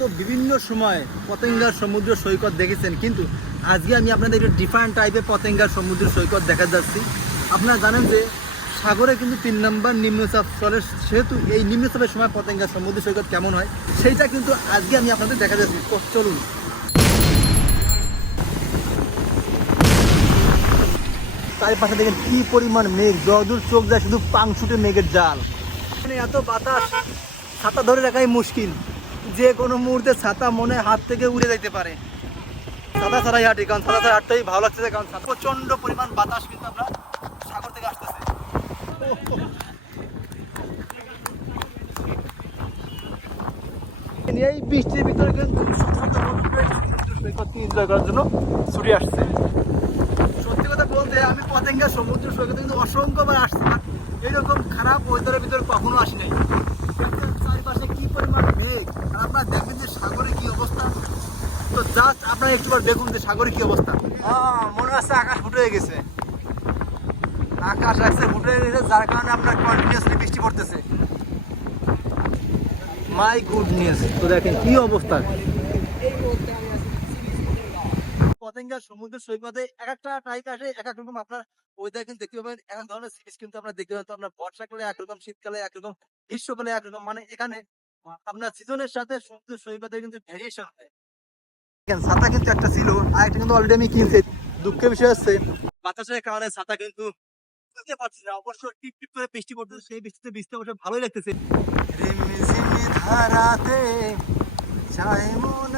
তো বিভিন্ন সময় পতেঙ্গার সমুদ্র সৈকত দেখেছেন, কিন্তু আজকে আমি আপনাদের একটু ডিফারেন্ট টাইপের পতেঙ্গার সমুদ্র সৈকত দেখা যাচ্ছি। আপনারা জানেন যে সাগরে কিন্তু তিন নম্বর নিম্নচাপ চলে, সেহেতু এই নিম্নচাপের সময় পতেঙ্গার সমুদ্র সৈকত কেমন হয় সেইটা কিন্তু আজকে আমি আপনাদের দেখা যাচ্ছি। চলুন। চারিপাশে দেখেন কি পরিমাণ মেঘ যদূর চোখ যায় শুধু পাংশুটে মেঘের জাল। মানে এত বাতাস। ছাতা ধরে রাখাই মুশকিল। যে কোনো মুহূর্তে ছাতা মনে হাত থেকে উড়ে যাইতে পারে। ছাতা ছাড়াই হাঁটি, কারণ ছাতা ছাড়া হাঁটতেই ভালো লাগছে কারণ প্রচণ্ড পরিমাণ বাতাস কিন্তু আমরা সাগর থেকে আসতেছে। এই বৃষ্টির ভিতরে কিন্তু সমুদ্র এনজয় করার জন্য ছুটে আসছে। সত্যি কথা বলতে, আমি পতেঙ্গা সমুদ্র সৈকতে কিন্তু অসংখ্যবার আসছি এরকম খারাপ ওয়েদারের ভিতরে কখনো আসি নাই। চারিপাশে কি পরিমাণ মেঘ? আর আপনারা দেখবেন যে সাগরে কি অবস্থা? তো জাস্ট আপনারা একটুবার দেখুন যে সাগরে কি অবস্থা। আহ, মনে হচ্ছে আকাশ ফুটে হয়ে গেছে। আকাশ আসছে ফুটে গেছে যার কারণে আপনার কন্টিনিউসলি বৃষ্টি পড়তেছে। মাই গুড গুডনেস তো দেখেন কি অবস্থা? পতেঙ্গা সমুদ্র সৈকতে এক একটা টাইপ আসে এক এক রকম আপনার ওয়েদার কিন্তু দেখতে পাবেন। এক ধরনের সিরিজ কিন্তু আপনার দেখতে পাবেন। আপনার বর্ষাকালে একরকম শীতকালে একরকম গ্রীষ্মকালে একরকম মানে এখানে আপনার সিজনের সাথে সমুদ্র সৈকতে কিন্তু ভ্যারিয়েশন হয়। ছাতা কিন্তু একটা ছিল, আর একটা কিন্তু অলরেডি আমি কিনছি। দুঃখের বিষয় হচ্ছে, বাতাসের কারণে ছাতা কিন্তু বুঝতে পারছি না। অবশ্য টিপ টিপ করে বৃষ্টি পড়তেছে, সেই বৃষ্টিতে ভিজতে অবশ্য ভালোই লাগতেছে। ধারাতে চায় মন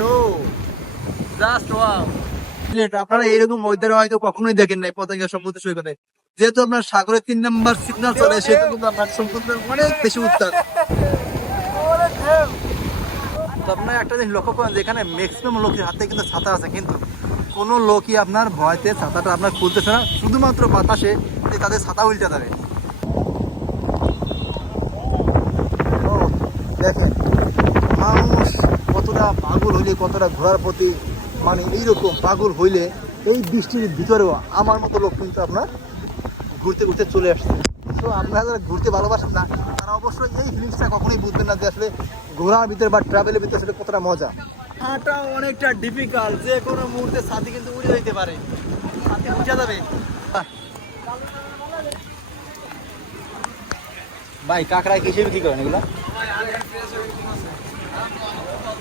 নো জাস্ট আপনারা এরকম হয়তো কখনোই দেখেন নাই যেহেতু আপনার সাগরের তিন নম্বর চলে আপনার অনেক বেশি একটা জিনিস লক্ষ্য করেন যে এখানে ম্যাক্সিমাম লোকের হাতে কিন্তু ছাতা আছে, কিন্তু কোনো লোকই আপনার ভয়তে ছাতাটা আপনার খুলতেছে না, শুধুমাত্র বাতাসে তাদের ছাতা উল্টে যাবে দেখেন। কতটা পাগল হইলে কতটা ঘোরার প্রতি মানে এইরকম পাগল হইলে এই বৃষ্টির ভিতরেও আমার মতো লোক কিন্তু আপনার ঘুরতে ঘুরতে চলে আসছে। তো আপনারা যারা ঘুরতে ভালোবাসেন না তারা অবশ্যই এই ফিলিংসটা কখনোই বুঝবেন না যে আসলে ঘোরার ভিতরে বা ট্রাভেলের ভিতরে আসলে কতটা মজা। হাঁটা অনেকটা ডিফিকাল্ট যে কোনো মুহূর্তে সাথী কিন্তু উড়ে যেতে পারে। সাথী বুঝা যাবে। ভাই কাঁকড়া হিসেবে কি করেন এগুলা?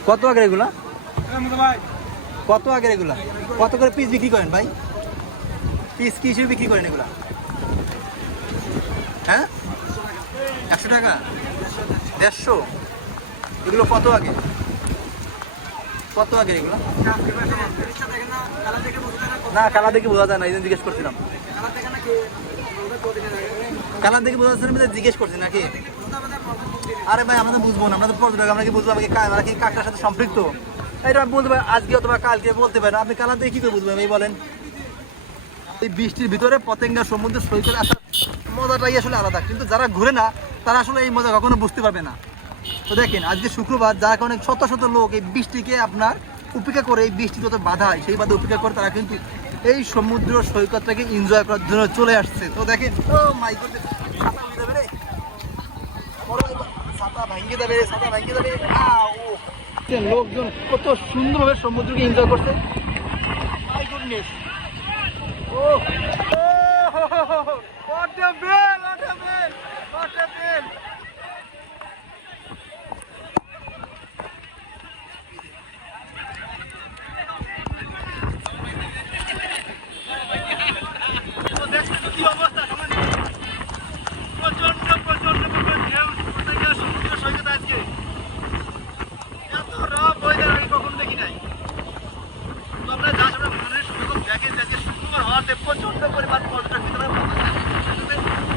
কত আগের এগুলা? কত আগের এগুলা? কত করে পিস বিক্রি করেন ভাই? পিস কি হিসেবে বিক্রি করেন এগুলা? হ্যাঁ? একশো টাকা? দেড়শো? এগুলো কত আগে? কত আগে এগুলো? না কালা দেখে বোঝা যায় না এই জন্য জিজ্ঞেস করছিলাম। কালার দেখে বোঝা যাচ্ছে না জিজ্ঞেস করছি নাকি? আরে ভাই, আমরা তো বুঝব না, আমরা তো পর্যটক আমরা কি বুঝব? আমাকে আমরা কি কাকটার সাথে সম্পৃক্ত? এটা আমি বলতে পারি আজকে অথবা কালকে বলতে পারি না। আপনি দেখে কি করে বুঝবেন? এই বলেন। এই বৃষ্টির ভিতরে পতেঙ্গা সমুদ্র সৈকতে আসার মজাটাই আসলে আলাদা। কিন্তু যারা ঘুরে না, তারা আসলে এই মজা কখনো বুঝতে পারবে না। তো দেখেন, আজকে শুক্রবার, যার কারণে শত শত লোক এই বৃষ্টিকে আপনার উপেক্ষা করে, এই বৃষ্টি যত বাধা হয়, সেই বাধা উপেক্ষা করে তারা কিন্তু এই সমুদ্র সৈকতটাকে এনজয় করার জন্য চলে আসছে। তো দেখেন, ও মাই গডনেস ছাতা ভেঙে যাবে ছাতা ভেঙে যাবে লোকজন কত সুন্দরভাবে সমুদ্রকে এনজয় করছে। মাই গুডনেস ও। হো হো bill! What a bill! What a bill! প্রচণ্ড প্রচণ্ড পরিমাণ ঢেউ প্রত্যেকটা সমুদ্র সৈকত আজকে এত রাফ ওয়েদার আমি কখনো দেখি নাই তো আপনারা যা সামনে মনের সুযোগ দেখেন যে আজকে শুক্রবার হওয়াতে প্রচণ্ড পরিমাণ পর্যটক ভিতরে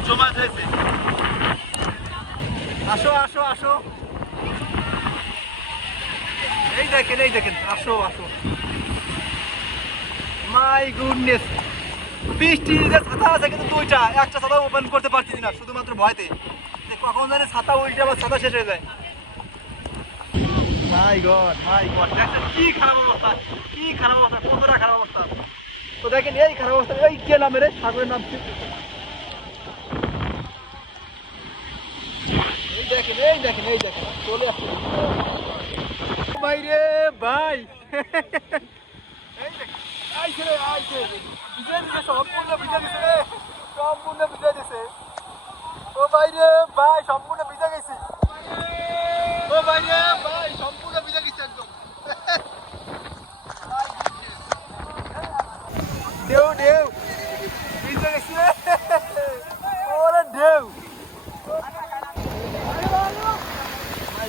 জমায়েত হয়েছে আসো আসো আসো। এই দেখেন এই দেখেন, আসো আসো। মাই গুডনেস বৃষ্টি যে ছাতা আছে কিন্তু দুইটা, একটা ছাতা ওপেন করতে পারছি না, শুধুমাত্র ভয়তে। কখন জানি ছাতা উল্টে আবার ছাতা শেষ হয়ে যায়। মাই গড মাই গড কি খারাপ অবস্থা, কি খারাপ অবস্থা, কতটা খারাপ অবস্থা। তো দেখেন এই খারাপ অবস্থা, এই কে নামে রে? সাগরের নাম দেখেন এই দেখেন চলে আসছে। ভাই রে ভাই। এই দেখেন আইছে রে আইছে বিজয় দিছে সম্পূর্ণ বিজয় দিছে রে সম্পূর্ণ বিজয় দিছে। ও ভাই রে ভাই সম্পূর্ণ বিজয় গেছি। ও ভাই রে ভাই সম্পূর্ণ বিজয় গেছে একদম ঢেউ ঢেউ বিজয় গেছি রে ওরে ঢেউ মাই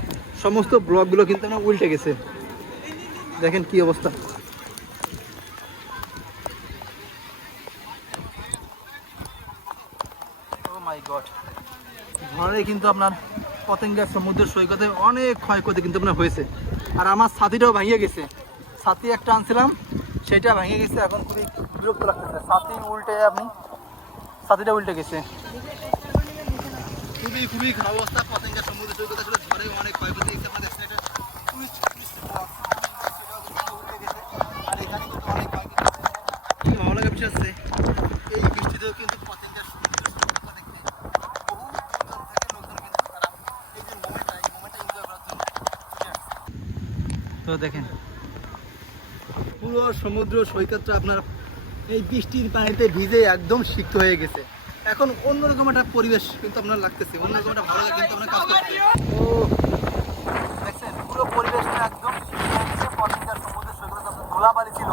সমস্ত ব্লকগুলো কিন্তু আপনার উল্টে গেছে। দেখেন কি অবস্থা। গড ঝড়ে কিন্তু আপনার পতেঙ্গার সমুদ্র সৈকতে অনেক ক্ষয়ক্ষতি কিন্তু আপনার হয়েছে। আর আমার ছাতিটাও ভাঙিয়ে গেছে। ছাতি একটা আনছিলাম, সেটা ভেঙে গেছে, এখন খুবই বিরক্ত লাগতেছে। ছাতি উল্টে আপনি, ছাতিটা উল্টে গেছে। খুবই খুবই খারাপ অবস্থা। পতেঙ্গা সমুদ্র সৈকত আসলে ঝড়ে অনেক ক্ষয়ক্ষতি হয়েছে আমাদের আর এখানে কিন্তু অনেক ক্ষয়ক্ষতি ভালো লাগা বিষয় আছে এই বৃষ্টিতেও কিন্তু পতেঙ্গা সমুদ্র সৈকত দেখতে বহু দূর থেকে লোকজন কিন্তু তারা এই যে মোমেন্টটা এই মোমেন্টটা এনজয় করার জন্য তো দেখেন। পুরো সমুদ্র সৈকতটা আপনার এই বৃষ্টির পানিতে ভিজে একদম সিক্ত হয়ে গেছে। এখন অন্যরকম একটা পরিবেশ কিন্তু আপনার লাগতেছে, অন্যরকম একটা ভালো লাগে কিন্তু আপনার কাজ করতে দেখছেন, পুরো পরিবেশটা একদম পছন্দের সৈকত ধুলাবাড়ি ছিল।